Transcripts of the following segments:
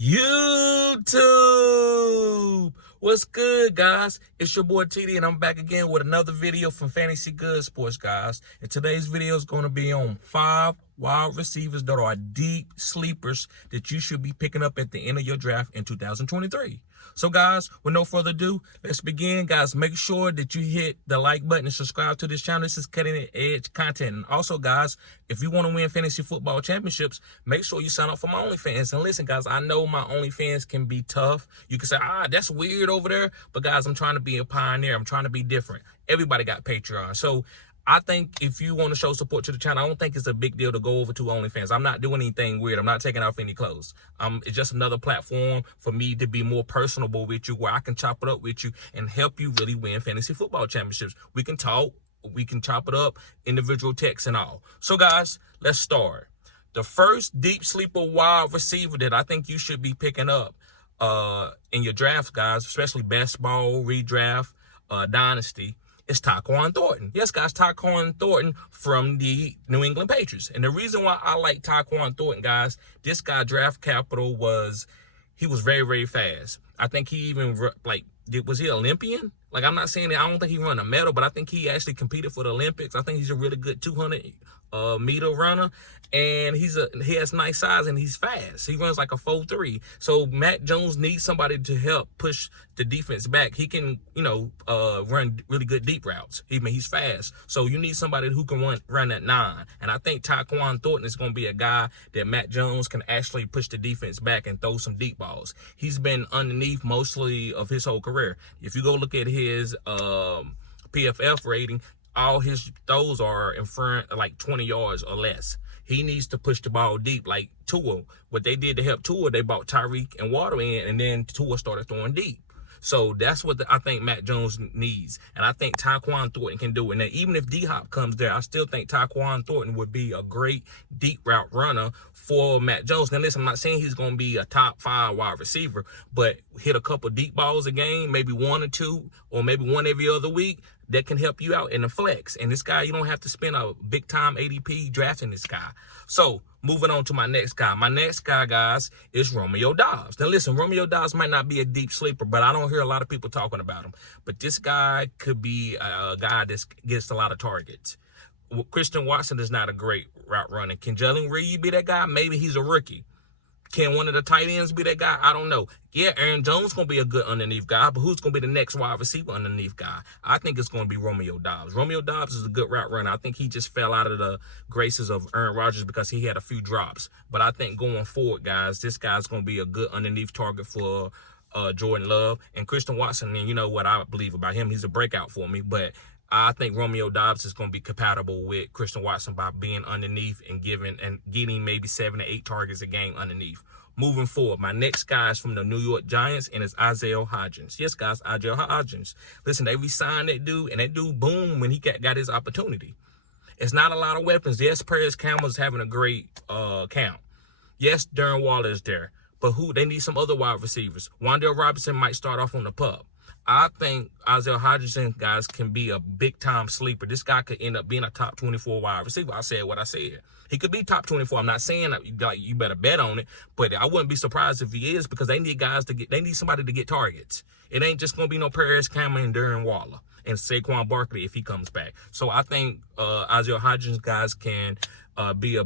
YouTube. What's good, guys? It's your boy TD, and I'm back again with another video from Fantasy Good Sports, guys. And today's video is going to be on 5 wide receivers that are deep sleepers that you should be picking up at the end of your draft in 2023. So, guys, with no further ado, let's begin. Guys, make sure that you hit the like button and subscribe to this channel. This is cutting-edge content. And also, guys, if you want to win fantasy football championships, make sure you sign up for my OnlyFans. And listen, guys, I know my OnlyFans can be tough. You can say, that's weird over there. But, guys, I'm trying to be a pioneer. I'm trying to be different. Everybody got Patreon. So I think if you want to show support to the channel, I don't think it's a big deal to go over to OnlyFans. I'm not doing anything weird. I'm not taking off any clothes. It's just another platform for me to be more personable with you, where I can chop it up with you and help you really win fantasy football championships. We can talk, we can chop it up, individual texts and all. So, guys, let's start. The first deep sleeper wide receiver that I think you should be picking up in your drafts, guys, especially best ball, redraft, dynasty, it's Taquan Thornton. Yes, guys, Taquan Thornton from the New England Patriots. And the reason why I like Taquan Thornton, guys, this guy draft capital he was very, very fast. I think he even, was he Olympian? I'm not saying that I don't think he run a medal, but I think he actually competed for the Olympics. I think he's a really good 200 meter runner, and he has nice size and he's fast. He runs like a 4.3. So Mac Jones needs somebody to help push the defense back. He can, run really good deep routes. He's fast. So you need somebody who can run that 9. And I think Taquan Thornton is going to be a guy that Mac Jones can actually push the defense back and throw some deep balls. He's been underneath mostly of his whole career. If you go look at his PFF rating, all his throws are in front of 20 yards or less. He needs to push the ball deep like Tua. What they did to help Tua, they brought Tyreek and Waddle in, and then Tua started throwing deep. So that's what I think Mac Jones needs. And I think Taquan Thornton can do it. Now, even if D-Hop comes there, I still think Taquan Thornton would be a great deep route runner for Mac Jones. Now, listen, I'm not saying he's going to be a top 5 wide receiver, but hit a couple deep balls a game, maybe 1 or 2, or maybe 1 every other week. That can help you out in the flex. And this guy, you don't have to spend a big-time ADP drafting this guy. So, moving on to my next guy. My next guy, guys, is Romeo Dobbs. Now, listen, Romeo Dobbs might not be a deep sleeper, but I don't hear a lot of people talking about him. But this guy could be a guy that gets a lot of targets. Christian Watson is not a great route runner. Can Jalen Reed be that guy? Maybe he's a rookie. Can one of the tight ends be that guy? I don't know. Yeah, Aaron Jones going to be a good underneath guy, but who's going to be the next wide receiver underneath guy? I think it's going to be Romeo Dobbs. Romeo Dobbs is a good route runner. I think he just fell out of the graces of Aaron Rodgers because he had a few drops. But I think going forward, guys, this guy's going to be a good underneath target for Jordan Love. And Christian Watson, and you know what I believe about him. He's a breakout for me, but I think Romeo Dobbs is going to be compatible with Christian Watson by being underneath and getting maybe 7 to 8 targets a game underneath. Moving forward, my next guy is from the New York Giants, and it's Isaiah Hodgins. Yes, guys, Isaiah Hodgins. Listen, they re-signed that dude, and that dude boomed when he got his opportunity. It's not a lot of weapons. Yes, Paris Campbell's having a great count. Yes, Darren Waller is there. But they need some other wide receivers. Wan'Dale Robinson might start off on the pup. I think Isaiah Hodgins, guys, can be a big-time sleeper. This guy could end up being a top 24 wide receiver. I said what I said. He could be top 24. I'm not saying you better bet on it, but I wouldn't be surprised if he is, because they need somebody to get targets. It ain't just going to be no Paris Campbell and Darren Waller and Saquon Barkley if he comes back. So I think Isaiah Hodgins, guys, can be a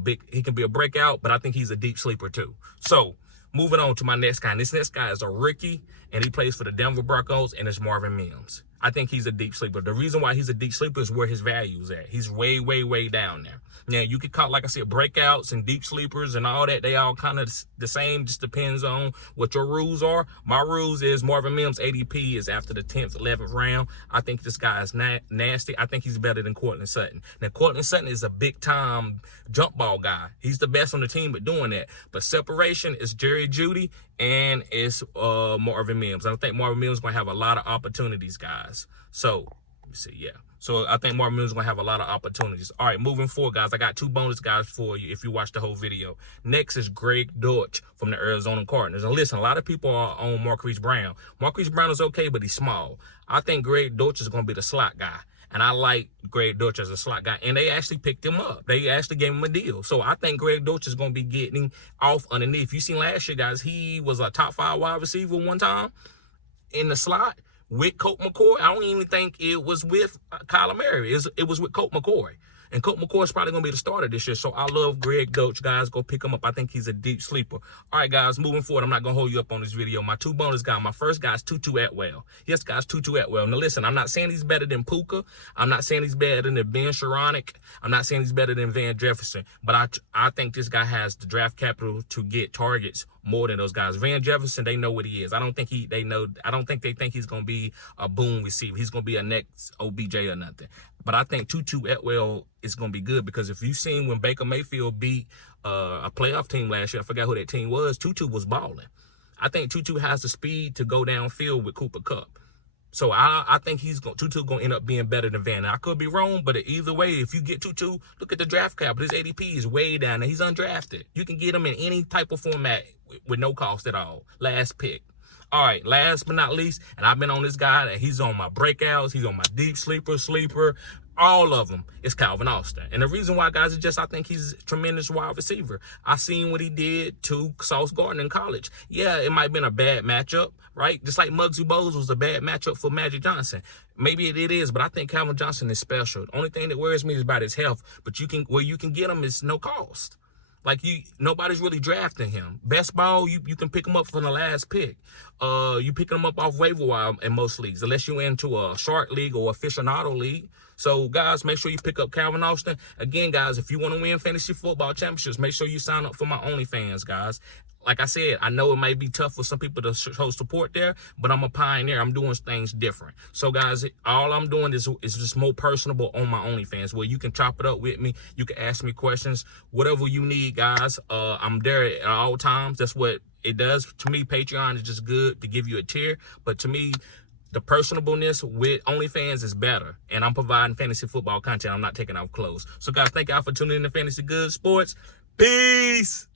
breakout, but I think he's a deep sleeper too. So, moving on to my next guy. And this next guy is a rookie, and he plays for the Denver Broncos, and it's Marvin Mills. I think he's a deep sleeper. The reason why he's a deep sleeper is where his value is at. He's way, way, way down there. Now, you could call, like I said, breakouts and deep sleepers and all that. They all kind of the same. Just depends on what your rules are. My rules is Marvin Mills' ADP is after the 10th, 11th round. I think this guy is nasty. I think he's better than Courtland Sutton. Now, Courtland Sutton is a big-time jump ball guy. He's the best on the team at doing that. But separation is Jerry Jeudy and it's Marvin Mills. I think Marvin Mills is going to have a lot of opportunities, guys. So, let me see, yeah. So I think Marvin Mills is going to have a lot of opportunities. All right, moving forward, guys, I got 2 bonus guys for you if you watch the whole video. Next is Greg Dortch from the Arizona Cardinals. And listen, a lot of people are on Marquise Brown. Marquise Brown is okay, but he's small. I think Greg Dortch is going to be the slot guy. And I like Greg Dortch as a slot guy. And they actually picked him up. They actually gave him a deal. So I think Greg Dortch is going to be getting off underneath. You seen last year, guys, he was a top 5 wide receiver one time in the slot with Colt McCoy. I don't even think it was with Kyler Murray. It was with Colt McCoy. And Colt McCoy is probably going to be the starter this year. So I love Greg Dortch, guys. Go pick him up. I think he's a deep sleeper. All right, guys, moving forward, I'm not going to hold you up on this video. My 2 bonus guys, my first guy is Tutu Atwell. Yes, guys, Tutu Atwell. Now, listen, I'm not saying he's better than Puka. I'm not saying he's better than Ben Sharonic. I'm not saying he's better than Van Jefferson. But I think this guy has the draft capital to get targets more than those guys. Van Jefferson, they know what he is. I don't think they think he's going to be a boom receiver. He's going to be a next OBJ or nothing. But I think Tutu Atwell is going to be good because if you've seen when Baker Mayfield beat a playoff team last year, I forgot who that team was, Tutu was balling. I think Tutu has the speed to go downfield with Cooper Kupp. So I think Tutu going to end up being better than Van. Now, I could be wrong, but either way, if you get Tutu, look at the draft cap. His ADP is way down there. He's undrafted. You can get him in any type of format with no cost at all. Last pick. All right, last but not least, and I've been on this guy, and he's on my breakouts, he's on my deep sleeper, all of them, it's Calvin Austin. And the reason why, guys, is just I think he's a tremendous wide receiver. I seen what he did to Sauce Gardner in college. Yeah, it might have been a bad matchup, right? Just like Muggsy Bogues was a bad matchup for Magic Johnson. Maybe it is, but I think Calvin Johnson is special. The only thing that worries me is about his health, but where you can get him is no cost. Like nobody's really drafting him. Best ball, you can pick him up from the last pick. You picking him up off waiver wire in most leagues, unless you're into a short league or aficionado league. So, guys, make sure you pick up Calvin Austin. Again, guys, if you want to win fantasy football championships, make sure you sign up for my OnlyFans, guys. Like I said, I know it might be tough for some people to show support there, but I'm a pioneer. I'm doing things different. So, guys, all I'm doing is just more personable on my OnlyFans, where you can chop it up with me. You can ask me questions, whatever you need, guys. I'm there at all times. That's what it does. To me, Patreon is just good to give you a tier, but to me, the personableness with OnlyFans is better, and I'm providing fantasy football content. I'm not taking off clothes. So, guys, thank y'all for tuning in to Fantasy Good Sports. Peace.